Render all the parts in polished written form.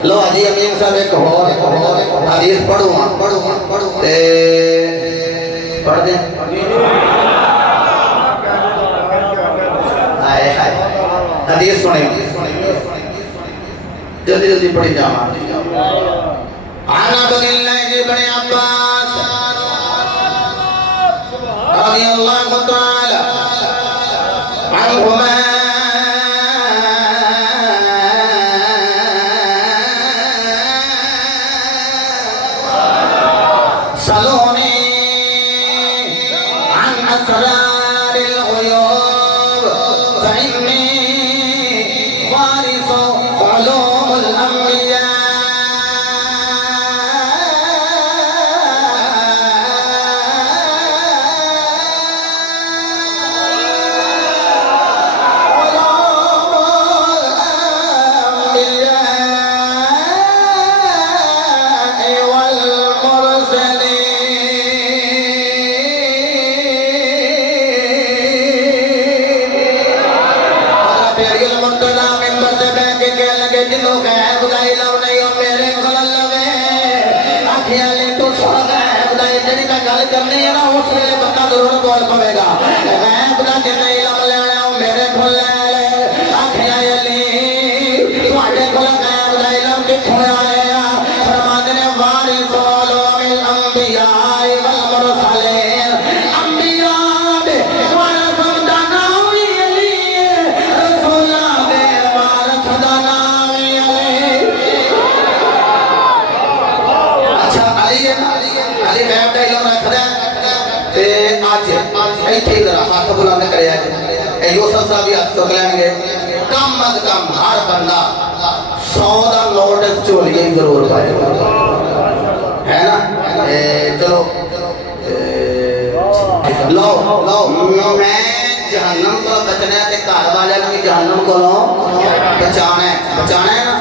लो अजी अमीन साहब एक और हदीस पढ़ो ते पढ़ दे। हाय हाय हदीस सुने जल्दी जल्दी पढ़ी जावा। आना बगिल्ला जी बने अब्बास रज़ियल्लाहु तआला अन्हुमा करने ना उस वेले बंदा जरूर बोल पवेगा। मैं खुदा जिन्ना इल्म लेना मेरे को ले आखिया अली तुम्हारे को गैब दा इल्म किथों आया। फरमाते ने वारिसुल मिल अंबिया वल मुरसलीन अंबिया दे वारिस दा नाम ही अली रसूला दे वारिस दा नाम ही अली। अच्छा अली है ना अली गैब दा इल्म रखदा ते आज इथे जरा हाथ बुलंद करे आज ए यूसुफ साहब भी हाथ चुक लेंगे। कम अज कम हर बंदा 100 दा नोट झोलिए जरूर पाएगा है ना। चलो लो लो मैं जहन्नम को बचना ते घर वाले भी जहन्नम को बचाना है ना।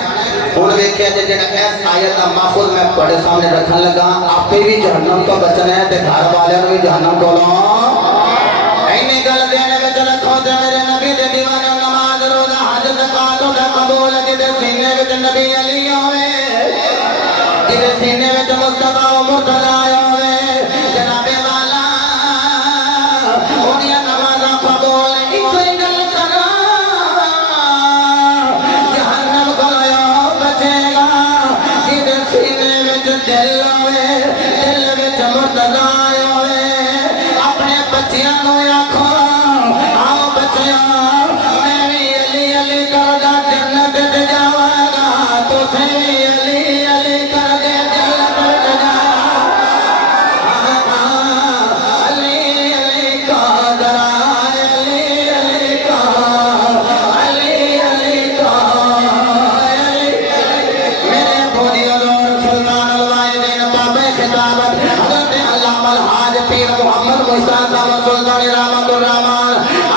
हुण वेखिया जे जेड़ा इस आयत दा माखुल मैं तुहाडे सामने रखन लगा आपे भी जहन्नम तो बचना है ते घर वाले भी जहन्नम को इन्नी गल देने विच रखो ते मेरे नबी दे दीवाने नमाज रोजा हज ज़कात दा कबूल जिदे सीने विच नबी अली होवे जिदे सीने विच मुस्तफा मुर्तजा होवे जनाबे वाला ओदियां नमाज़ां कबूल इको ही गल करा जहन्नम को बचेगा जिदे सीने विच दिल होवे दिल विच मुर्तजा होवे। अपने बच्चियां नूं आखो आओ बच्चियां मैं भी अली अली करदा जन्नत ते जावांगा तुसीं भी अली अली करदे जन्नत ते जाओ। अली अली करदा अली अली मेरे बोलियो सुल्तान अलवाइदीन बाबे खिताबत हज़रत अल्लामा अलहाज पीर मोहम्मद मुस्तफा सुल्तान रहमतुर रहमान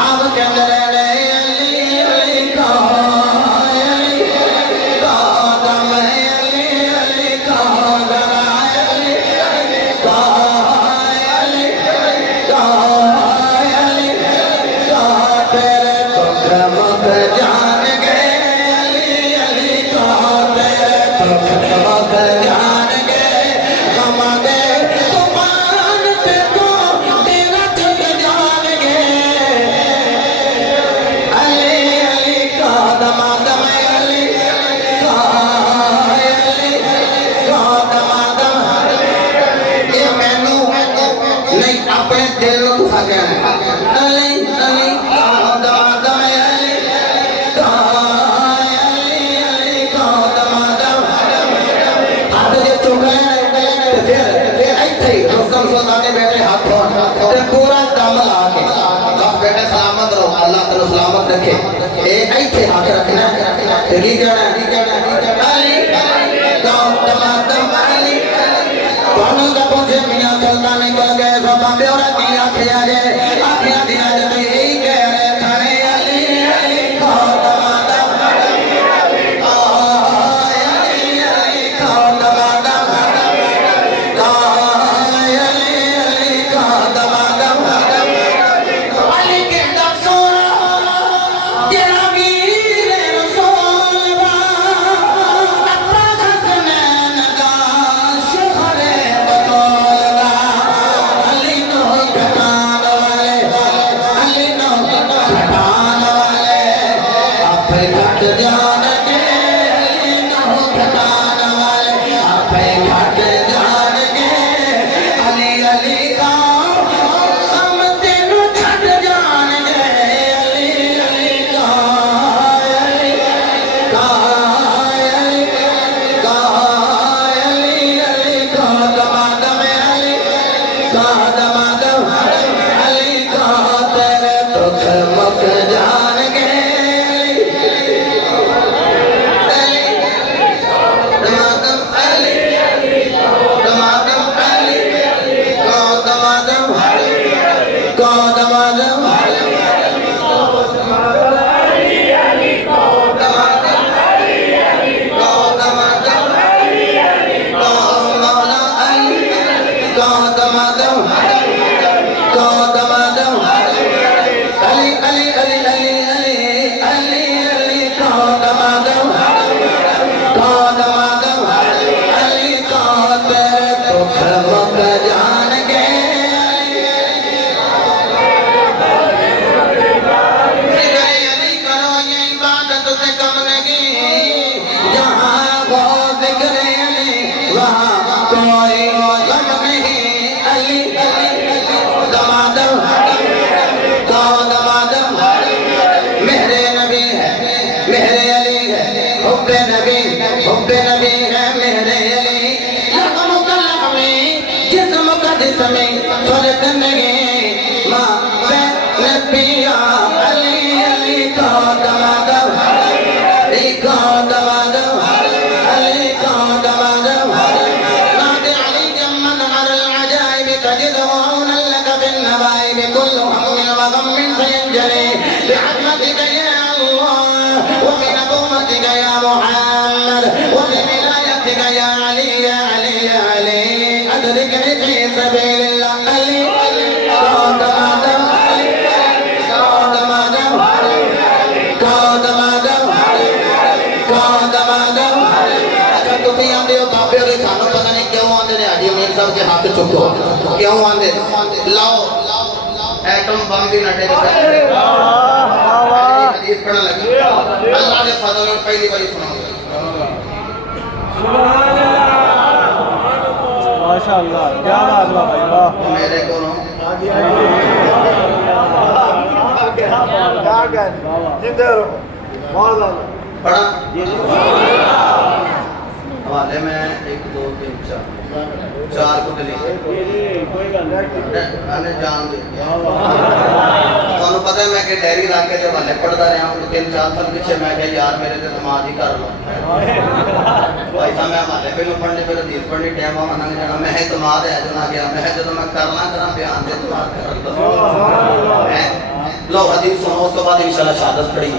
आप के अंदर मोहम्मद उन्हें विलायत का या अली या अली या अली अदरिकनी फी सबीलिल्लाह अली कौन दमादम कौन दमादम कौन दमादम कौन दमादम। अच्छा तुम आते हो बाबे और सानू पता नहीं क्यों आते ने हाजी अमीर साहब के हाथ चुको क्यों आते लाओ एटम बम भी नटे हदीस पढ़ने लगे अल्लाह के फजल और पहली बारी सुनाऊंगा माशाअल्लाह क्या बात है भाई वाह मेरे को जिंदे रहो मौला पढ़ा हवाले में 1 2 3 4 को लिखे कोई गल मैंने जान दे ਤੁਹਾਨੂੰ पता है मैं कि डायरी ला के जब हवाले पढ़ता रहा हूँ 3-4 साल पीछे मैं क्या यार मेरे तो दिमाग ही कर लो भाई साहब मैं हवाले पे पढ़ने फिर हदीस पढ़नी टाइम आ मना जाना मैं दिमाग है जो ना गया मैं जो मैं करना करा बयान दे दिमाग कर लो हदीस सुनो उस बाद इंशाल्लाह शहादत पढ़ी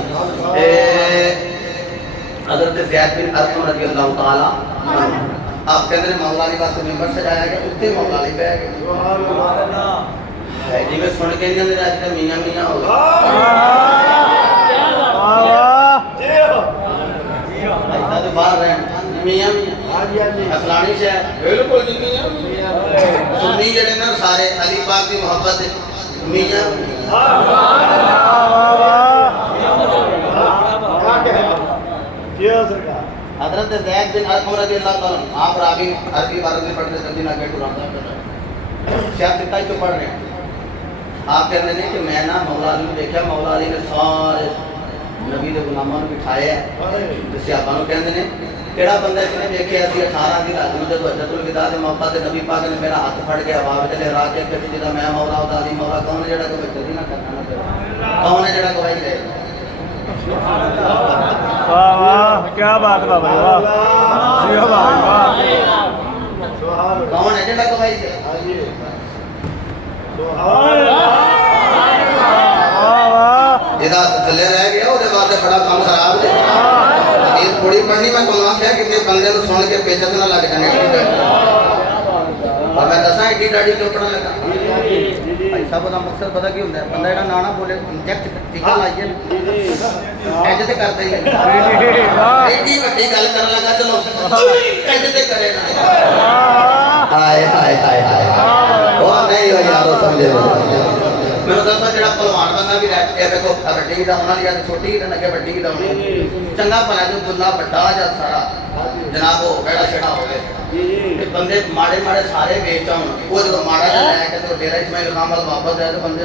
हज़रत ज़ैद बिन अरक़म रज़ी अल्लाह ताला आप कहते हैं मौला अली वास्ते मेंबर सजाया गया उत्ते मौला अली पे गए है जी मैं सुन के नहीं मेरा आज मियां मियां हो गया ऐसा तो बाहर रहे मियां हां जी असलानी से बिल्कुल जी मियां सुन्नी जड़े ना सारे अली पाक की मोहब्बत मियां हज़रत ज़ैद बिन अरक़म रज़ियल्लाहु ताला आप रावी अरबी इबारत में पढ़ते जल्दी ना गेट उड़ाता क्या सिक्का ही तो पढ़ रहे हैं आप कहते हैं कि मैं ना मौला अली देखा मौला अली ने सारे नबी के गुलामां बिठाए तो सहाबा को कहते हैं केड़ा बंदा जिन्हें देखे असि 18 दिन रात में जब हजरतुल विदा के मौका ते नबी पाक ने मेरा हाथ फड़ के आवाज ते लहरा के कहते जिदा मैं मौला उदा अली मौला कौन है जेड़ा को जल्दी ना करना ना कौन है जेड़ा गवाही दे वाह वाह क्या बात है भाई वाह जी भाई वाह कौन है जेड़ा गवाही दे जेदा थल्ले रह गया ओदे वास्ते बड़ा काम खराब है हदीस बड़ी पढ़नी मैं कोना क्या कितने बंदे को सुन के पेचस ना लग जाने और मैं दसा एडी डाडी क्यों पढ़ने लगा भाई साहब का मकसद पता की होता है बंदा एड़ा ना बोले इंजेक्ट टीका लाइए ऐसे ते करते ही एडी बड़ी गल करने लगा चलो ऐसे ते करे ना हाय हाय हाय हाय ओ नहीं हो यारो समझे मैंने दसा जेड़ा पहलवान बंदा भी रह ए देखो बड्डी की डाउन वाली या छोटी की लगे बड्डी की डाउन चंगा भला जो गुल्ला बड्डा जा सारा जनाब हो बेड़ा छेड़ा हो गए ते बंदे माड़े माड़े सारे बेच आउन वो जो माड़ा जा ले के तो डेरा इस्माइल खान वाला वापस जाए तो बंदे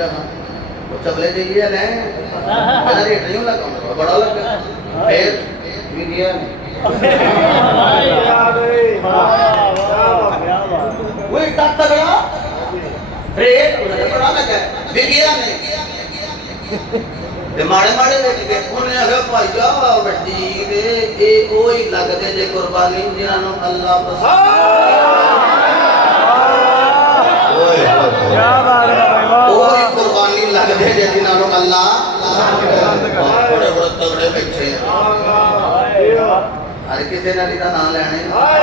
वो चबले देइए ले मेरा रेट नहीं लगा बड़ा लग फिर भी दिया वो इतना तगड़ा रेट बड़ा लगा विकिया नहीं ते माड़े माड़े वेच के उन्हें आखे भाई जा वड्डी दे ए ओही लगदे जे कुर्बानी जिन्हां नूं अल्लाह पसंद ओए क्या बात है भाई वाह ओही कुर्बानी लगदे जे जिन्हां नूं अल्लाह बड़े बड़े तगड़े बैठे हर किसी ने दा नाम लेने वाह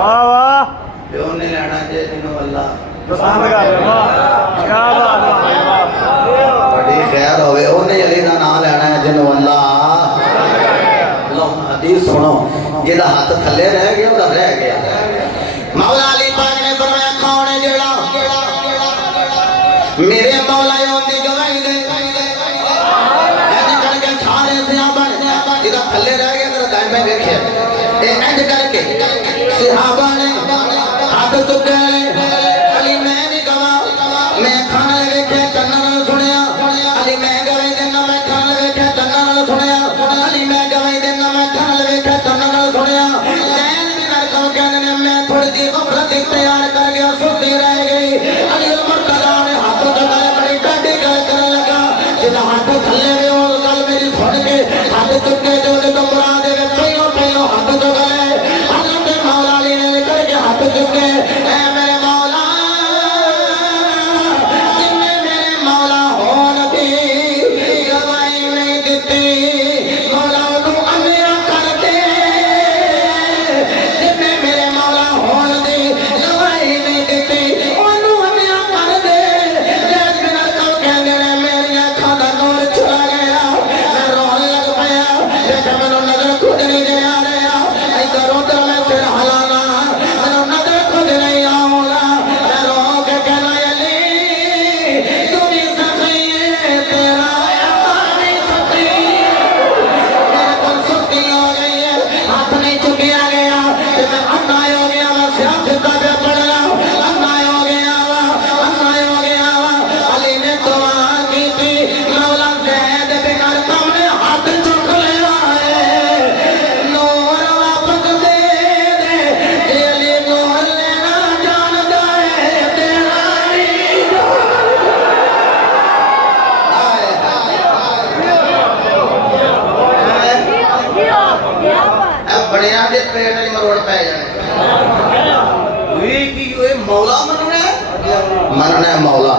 वाह ते ओने लेना जे जिन्हों अल्लाह पसंद कर वाह क्या बात है भाई वाह बड़ी खैर होवे ओने अली दा नाम लेना है जिन्हों अल्लाह लो हदीस सुनो जेदा हाथ थल्ले रह गया ओदा रह गया मौला अली पाक ने फरमाया कौन है जेड़ा मेरे मौला ओने गवाही दे ऐसे करके सारे सहाबा जेदा थल्ले रह गया तेरा दाएं में देखिए ए इंज करके सहाबा ने हाथ चुके अली मैं नहीं गवा मैं खाने वेखे कन्ना नाल सुनिया अली मैं गवाही देना मैं खाने वेखे कन्ना नाल सुनिया अली मैं गवाही देना मैं खाने वेखे कन्ना नाल सुनिया नैन भी कर कहो कहने ने मैं थोड़ी दी गफलत इख्तियार कर गया सुनती रह गई अली मुर्तजा ने हाथ चुकाए बड़ी डाडी गल करने लगा जिदा हाथ थल्ले में वो गल मेरी सुन के हाथ चुके जो तो मुराद दे पहलो पहलो हाथ चुकाए हजरत मौला अली ने निकल के हाथ चुके ऐ मेरे मौला जिन्ने मेरे मौला होन दी गवाही नहीं दिती मौला तू अन्या कर बड़िया दे पेट वाली मरोड़ पै जाने वी की ये मौला मनना है मौला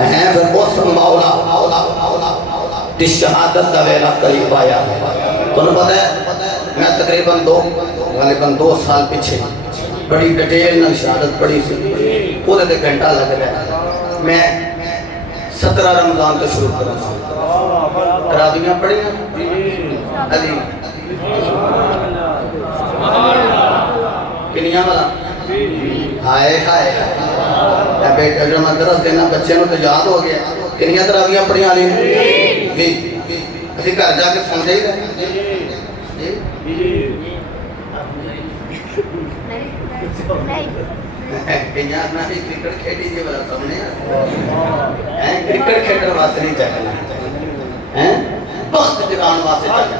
है फिर उस मौला दी शहादत का वेला करीब आया। तुम पता है मैं तकरीबन 2 साल पीछे बड़ी डिटेल न शहादत पढ़ी सी पूरे ते घंटा लग रहा मैं 17 रमजान तो शुरू करा करादियां पढ़ियां अली किनिया वाला हाय हाय बेटे जो मैं दरस देना बच्चे को याद हो गया किनिया तरावियां पढ़ियां अली ने जी ਅਸੀਂ घर जाके सुन जाइए क्रिकेट खेडी जी वाला सामने क्रिकेट खेलने वास्ते नहीं चाहिए हैं दोस्त जगाने वास्ते चाहिए।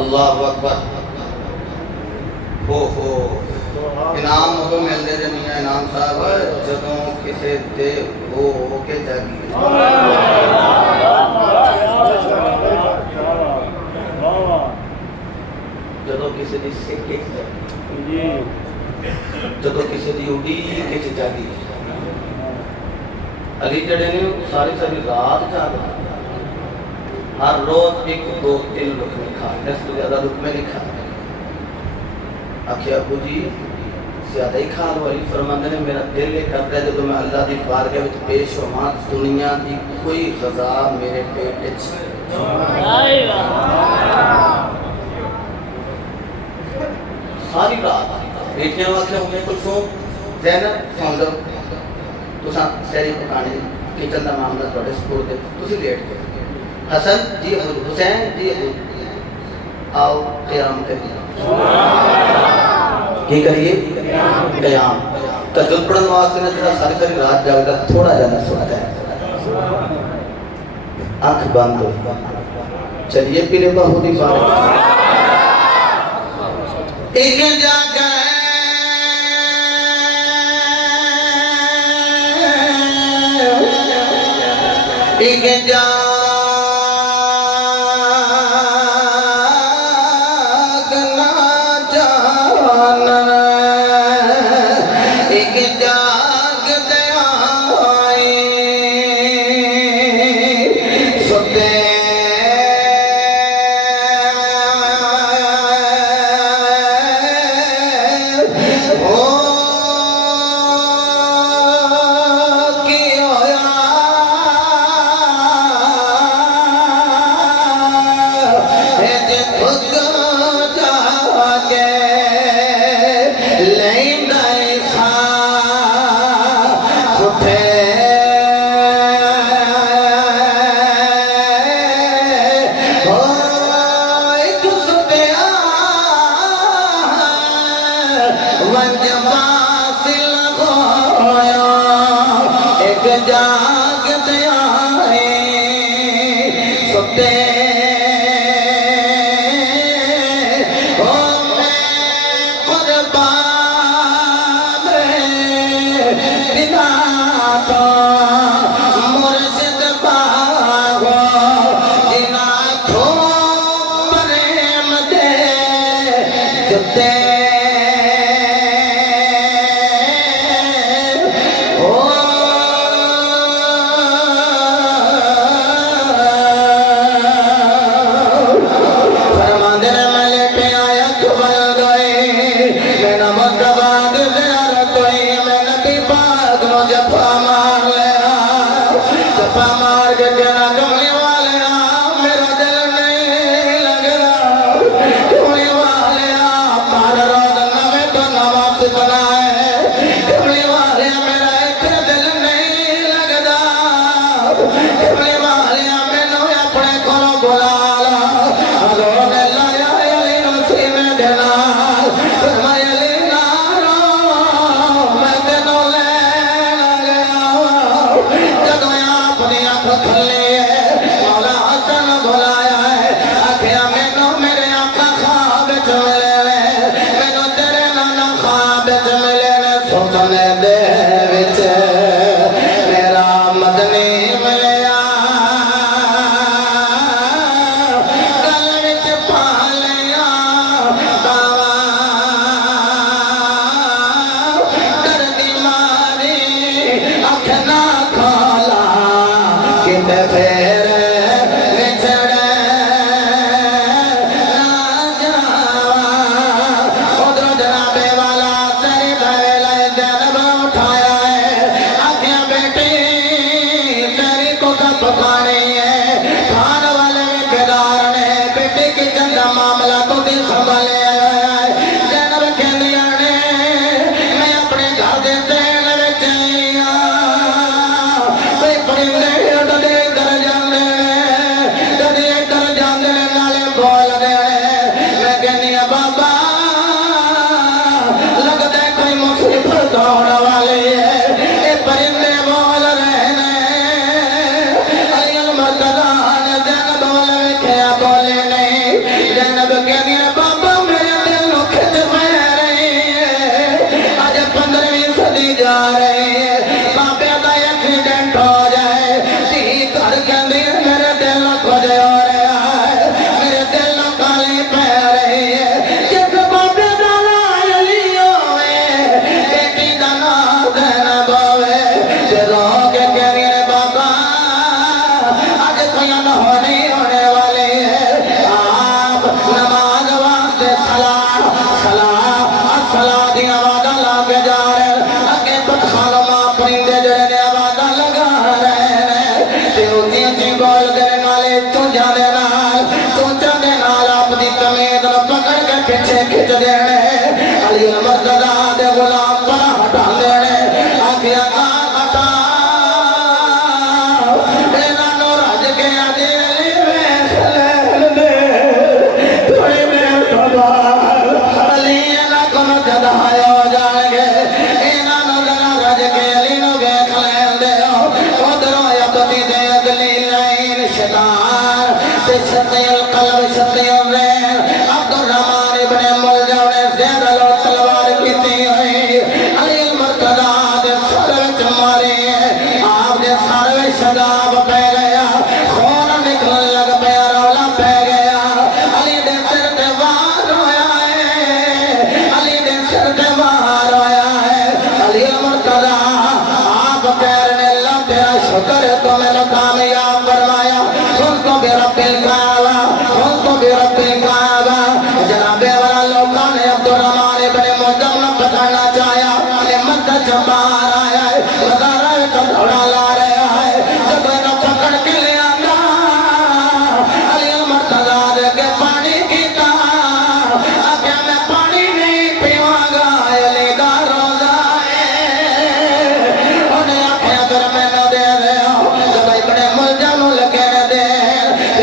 अल्लाह अकबर हो इनाम उदों मिलते जे मियां इनाम साहब जदों किसी दे हो के जागी जदों किसी दी सिख जी जदों किसी दी उड़ीक जागी अली जड़े ने सारी रात जाग हर रोज 1 2 3 लुकमे खा इससे ज्यादा लुकमे नहीं खा आखिया अबू जी ज्यादा ही खा लो। अली फरमाते ने मेरा दिल ये करता है जब मैं अल्लाह की बारगाह में पेश होवां दुनिया की कोई ग़ज़ा मेरे पेट च सारी रात बेटियां आखिया उम्मे कुलसूम ज़ैनब सुन लो तुसा सैरी पकाने किचन का मामला थोड़े स्कूल के तुसी लेट के हसन जी हुसैन जी आओ क़याम करिए की करिए क़याम तहज्जुद पढ़ने वास्ते ने जरा सारी रात जागदा थोड़ा जाना सोता है आँख बंद हो चलिए पीले बहू दी बात एक जागा एक जागना जाना एक जाग दयाए सुते जाग दयाए सुते हो मैं कुर्बान दिना तो मुर्शिद बागो दिना थो प्रेम दे जुते मामला तो दिल संभाले जैनब कहंदियां ने मैं अपने घर दे सेल विच आई हां कोई परिंदे उड़दे इधर जांदे ने कदी इधर जांदे ने नाले बोलदे ने मैं कहनी आ बाबा लगदा कोई मुसीबत होने वाली है ये परिंदे बोल रहे ने अल मर्तदा ने जैनब वाले वेख्या बोले नहीं जैनब कहनी बाबा मेरे दिल नु खिच पै रही है आज 15वीं सदी जा रही है बाबे का एक्सीडेंट हो जाए धी घर कहंदी मेरे दिल नु कुछ हो रहा है मेरे दिल नु काली पै रही है जिस बाबे का नाम अली होवे बेटी का नाम जैनब होवे ते लोग कहनी बाबा आज कोई अनहोनी होने वाली है आप नमाज वास्ते सला दी आवाज़ ला के जा रहे अगे पठान मां परिंदे जड़े ने आवाज़ लगा रहे ने ते ऊंची ऊंची बोल दे नाले चूंझा दे नाल अपनी कमीज नु पकड़ के पीछे खिंच देने अली मर्तदा दे गुलाम पर हटा देने आखिया का हटा एना नो रज के अजे अली वेख लैन दे थोड़ी देर तो बाद अली एना कोन जदायो जाणगे एना नो जरा रज के अली नो वेख लैन दे उधरों अबदी दे अगली लाइन शैतान ते शतयल कल्ब शतयल रैन अब्दुर्रहमान इब्ने मुलजम ने ज़ैद तलवार कीती हुई अली मर्तदा दे सर विच मारे आप दे सर विच शदाब पै गया खून निकलने लग पया रौला पै गया अली दे सिर ते वार होया है अली दे सिर ते वार होया है अली मर्तदा आप कहने अल्लाह तेरा शुक्र है तो मैंने कामयाब फरमाया उनको भी रब्बिल काबा उनको भी रब्बिल काबा जनाबे वाला लोगों ने अब्दुर्रहमान इब्ने मुलजम ने पकड़ना चाहा मदद जबार आया है मदारा का घोड़ा ला रहा है जब इन्हें पकड़ के ले आंदा अली मर्तदा दे के पानी पीता आख्या मैं पानी नहीं पीवांगा अली दा रोजा है उन्हें आख्या अगर मैंने दे दे जब इब्ने मुलजम लगे ने दे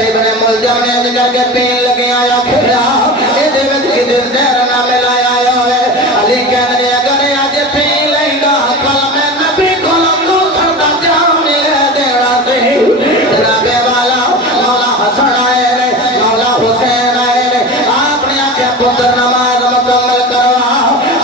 इब्ने मुलजम ने करके पीन लगे आया फिरा ਇਹਦੇ ਵਿੱਚ ਕਿਤੇ ਜ਼ਹਿਰ ਨਾ ਮਿਲਾਇਆ ਹੋਵੇ ਅਲੀ ਕਹਿੰਦੇ ਅਗਰ ਅੱਜ ਪੀ ਲੈਂਦਾ ਕਲ ਮੈਂ ਨਬੀ ਕੋਲੋਂ ਕੌਸਰ ਦਾ ਜਾਮ ਲੈ ਦੇਣਾ ਸੀ ਜਨਾਬੇ ਵਾਲਾ ਮੌਲਾ ਹਸਨ ਆਏ ਨੇ ਮੌਲਾ ਹੁਸੈਨ ਆਏ ਨੇ ਆਪਨੇ ਆਖਿਆ ਪੁੱਤਰ ਨਮਾਜ਼ ਮੁਕੰਮਲ ਕਰਵਾ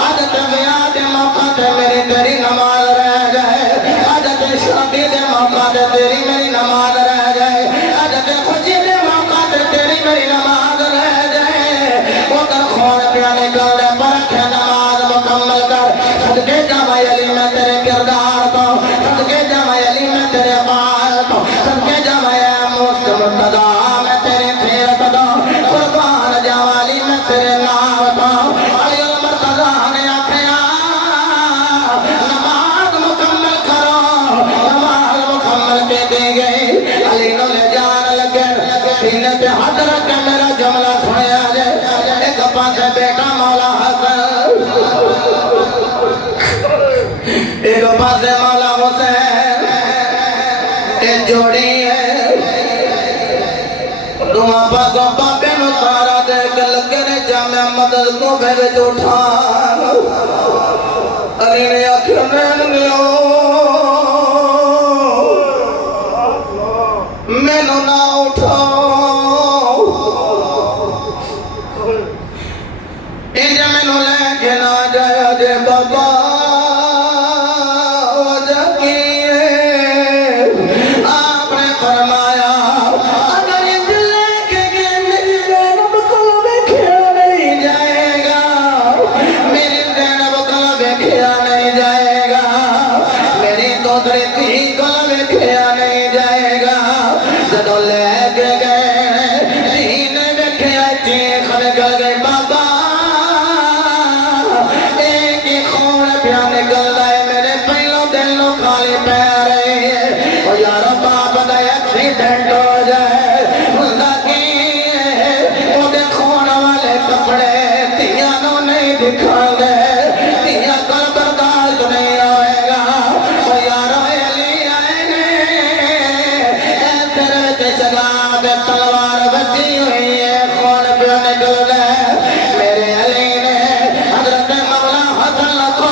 ਅੱਜ ਤੇ ਵਿਆਹ ਦੇ ਮੌਕਾ ਤੇ ਮੇਰੀ ਤੇਰੀ ਨਮਾਜ਼ ਰਹਿ ਜਾਏ ਅੱਜ ਤੇ ਸ਼ਾਦੀ ਦੇ ਮੌਕਾ ਤੇ ਤੇਰੀ ਮੇਰੀ ਨਮਾਜ਼ ਰਹਿ ਜਾਏ ਅੱਜ ਤੇ ਖੁਸ਼ੀ ਦੇ मौका ते तेरी मेरी नमाज रह जाए उधर खून पिया निकल दे पर क्या नमाज मुकम्मल कर सदके जावा अली मैं तेरे किरदार तो सदके जावा अली मैं तेरे बाल तो सदके जावा मुस्तदा मैं तेरे सीरत तो कुर्बान जावा अली मैं तेरे नाम तो अली मर्तदा ने आखिया नमाज मुकम्मल करो नमाज मुकम्मल के दे गई अली नो ले जान लगे सीने पे हाथ रख के मेरा जुमला सुनया जाए एक पासे बेटा मौला हसन एक पासे मौला हुसैन एक जोड़ी है दोनों पासों बाबे नु सारा दे के लगे ने जामे मदद को भेज उठा अली ने आखिर नैन दियो मैनू ना उठो इंज मैनू लेके ना जाया जे बाबा आपने फरमाया अगर इंज लेके गए मेरी ज़ैनब को देखा नहीं जाएगा मेरी ज़ैनब को देखा नहीं जाएगा मेरी दूसरी थी को देखा नहीं जाएगा जदों लेके गए सीन देखा चीख निकल गई बाबा एक ही खून पिया निकल रहा है मेरे पहलों दिलों खाली पै रहे हैं और यार बाप का एक्सीडेंट हो जाए उसका की वो खून मेरे अली ने हजरत मौला हसन को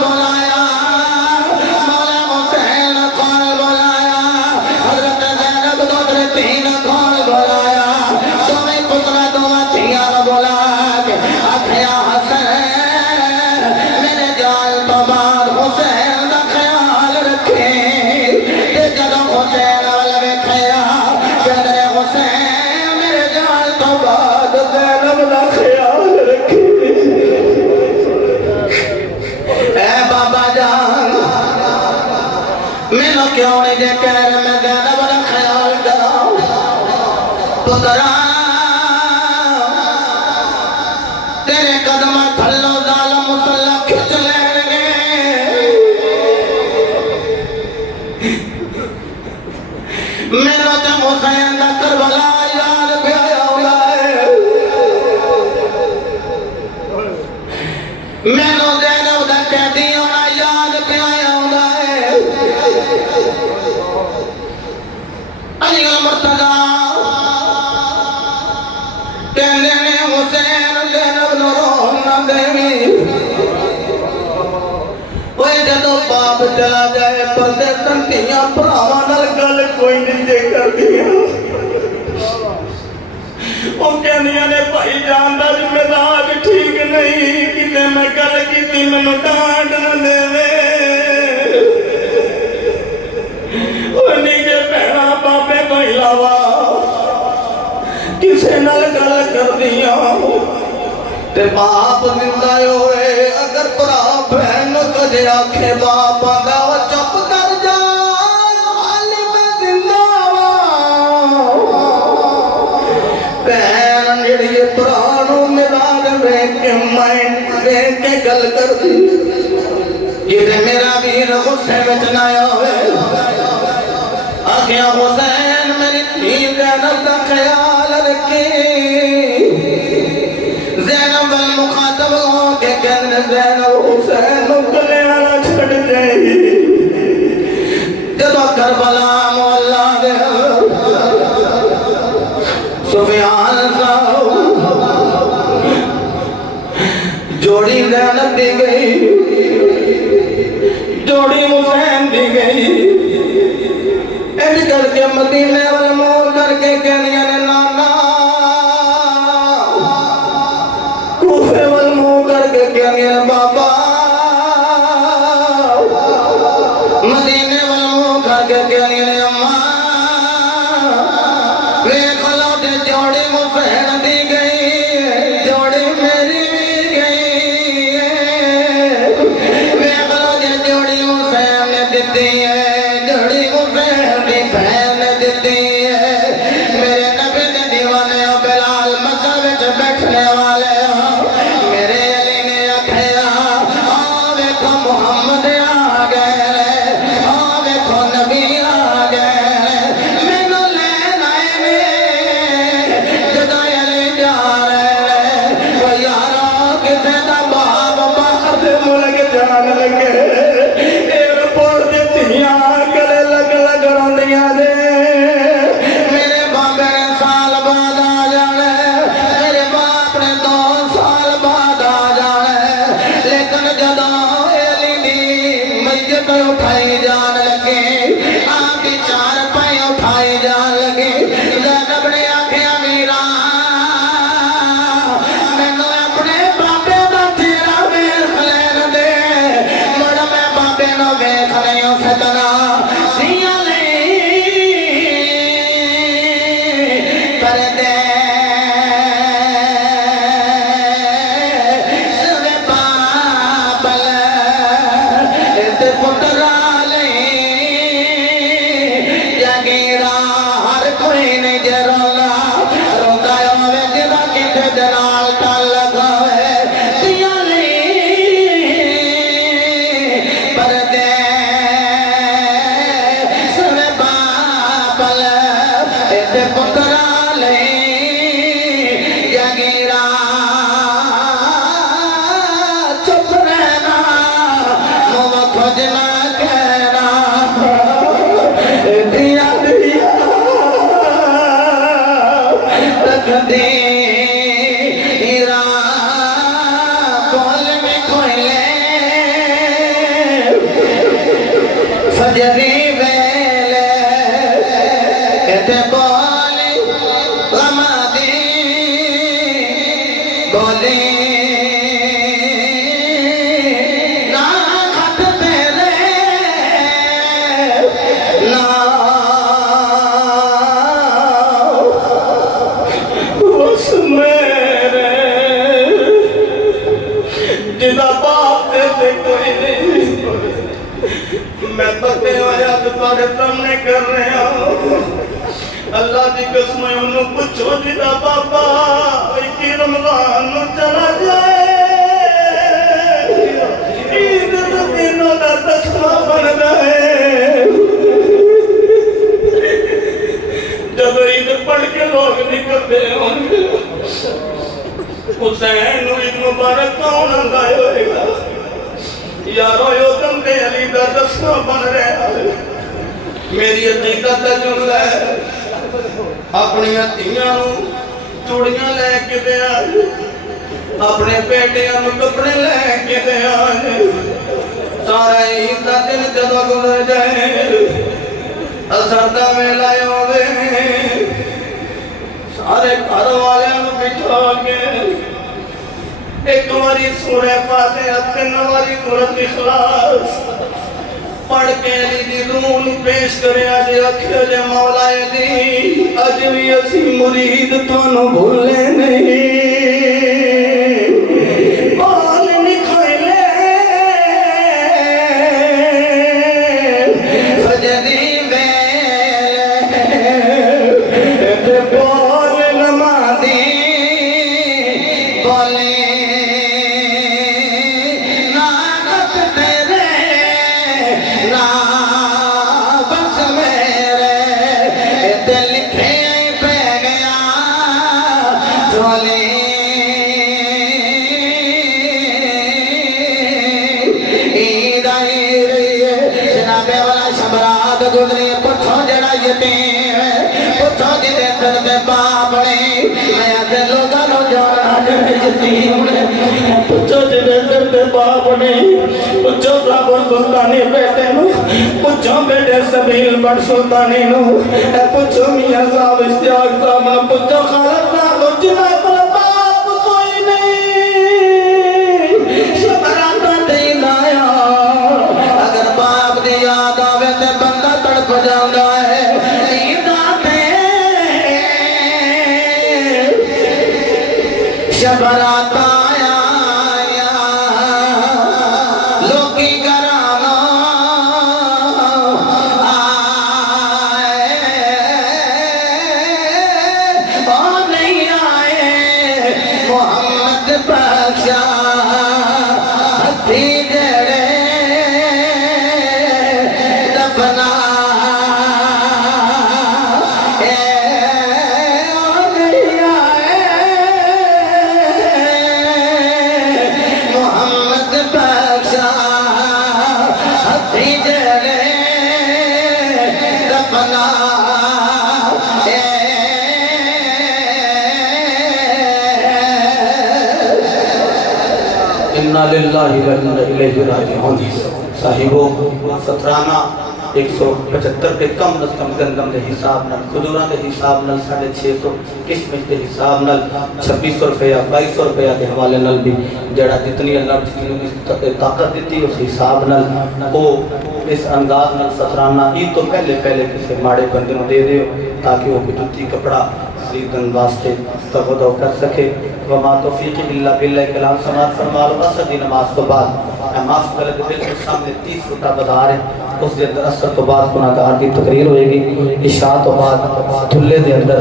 बुलाया, मौला हुसैन को बुलाया, हजरत ज़ैनब दूसरे तीन को बुलाया, तुम्हें पुत्रा तुम्हें थिया बुला के आखिया हसन मेरे जाल तो बाद हुसैन का ख्याल रखे। जब हुसैन वाल वेखिया कहते हुसैन मेरे जाल तो बाद ज़ैनब का ख्याल रखे। ए बाबा जान मैनू क्यों नहीं जे कह रहे मैं ज़ैनब का ख्याल करा पुत्रा तेरे कदम थल्लो जालम मुसल्ला खिंच लेंगे। मेरा जब हुसैन का करबला याद भी आया हुआ है, मैनू ज़ैनब दा कैदी होना याद भी आया हुआ है। अली मुर्तज़ा कहते ने हुसैन ज़ैनब नूं रोन ना देवी, ओए जदों बाप चला जाए पर्दे धीआं भरावां नाल गल कोई नहीं जे करदियां। ओ कहदियां ने भाई जान दा जिम्मेदार ठीक नहीं, किते मैं गल कीती मैनूं डांट ना देवे। ओ निजे भैणा बाबे तो इलावा किसे नाल गल करदियां ते बाप जिंदा होए अगर भरा बहन कदे आखे बाप आंदा ओ चुप कर जा हाली मैं जिंदा वा। बहन जेड़ी भरा नूं मिलाद वेख के मैं वेख के गल करदी किते मेरा वीर गुस्से विच ना होवे। आखिया हुसैन मेरी धी ज़ैनब दा ख्याल रखे। ज़ैनब वल मुखातब हो के कहने ज़ैनब हुसैन नूं कलियां ना छड्ड जाई। जदों करबला मोहल्ला दे सुफियान साहब जोड़ी ज़ैनब दी गई, जोड़ी हुसैन दी गई। इन करके मदीने वाल मोड़ करके कहनियां ने नाना कूफे वाल मुंह करके कहनियां बाबा, मदीने वाल मुंह करके कहनियां ने अम्मा। वेख लो ते जोड़ी हुसैन दी गई, जोड़ी मेरी भी गई। वेख लो ते जोड़ी हुसैन ने दिती है, जोड़ी हुसैन दी बहन ने दिती है। मेरे नबी दे दीवाने हो बिलाल मक्का विच बैठने वाले हो। मेरे अली ने आखिया फजरी वेले इते बोली गमादी बोली ना खत तेरे ना उस मेरे जिदा बाप ते कोई नहीं मैं पते होया तो तुम्हारे सामने कर रहा हूँ अल्लाह की कसम उन्होंने पूछो जिदा बाबा इक्की रमजान में चला जाए ईद के दिनों का 10वां बनता है जब ईद पढ़ के लोग निकलते होंगे हुसैन ईद मुबारक कौन अंदाज होएगा यारो यो बंदे अली दा 10वां बन रहा है मेरी अकीदत दा जुमला है अपनी धीआं नूं चूड़ियां लेके दे अपने बेटियां नूं कपड़े लेके दे सारा ईद दा दिन जदों गुजर जाए असर दा वेला आवे सारे घर वालियां नूं बिठा के एक बारी सूरह फातिहा 3 बारी सूरत इखलास पढ़ के अली दी रूह नूं पेश करया जे आखे जे मौला अली अज भी असी मुरीद तुहानू भूले नहीं बाल निखले फजरी वेले ते बोल नमादी बोले गुजरी पुछो जड़ा यतीम पुछो जिदे सर पे बाप ने मैं ऐसे लोगों को जाना जड़े यतीम पुछो जिदे सर पे बाप ने पुछो साबर सुल्तानी बेटे नु पुछो बेटे सबील बड़ सुल्तानी नु पुछो मियां साहब इश्तियाक साहब ने पुछो खालद साहब जिना अपना बाप कोई नहीं शबराता देना अगर बाप दी याद आवे ते बंदा तड़प जाता है शबराता लोकी घराना आए और नहीं आए मोहम्मद बख्शा हथी जड़े दफना इन्ना लिल्लाहि व इन्ना इलैहि राजिऊन साहिबो सतराना 175 के कम न कम गंदम के हिसाब नाल खजूरा के हिसाब नाल 650 किस्म के हिसाब नाल 2600 रुपया 2200 रुपया के हवाले नाल भी जड़ा जितनी अल्लाह जितनी ताकत दी उस हिसाब नाल वो इस अंदाज नाल सतराना ईद तो पहले किसी माड़े बंदे को दे दियो ताकि वो जुत्ती कपड़ा खरीदन वास्ते तवज्जो कर सके वमा तौफीक इल्ला बिल्लाह कलाम समात फरमा लो असर दी नमाज तो बाद माफ कर दे बिल्कुल सामने 30 फुट बाजार है उस दिन असर तो बाद गुनाहगार की तकरीर होएगी इशा तो बाद थुल्ले दे अंदर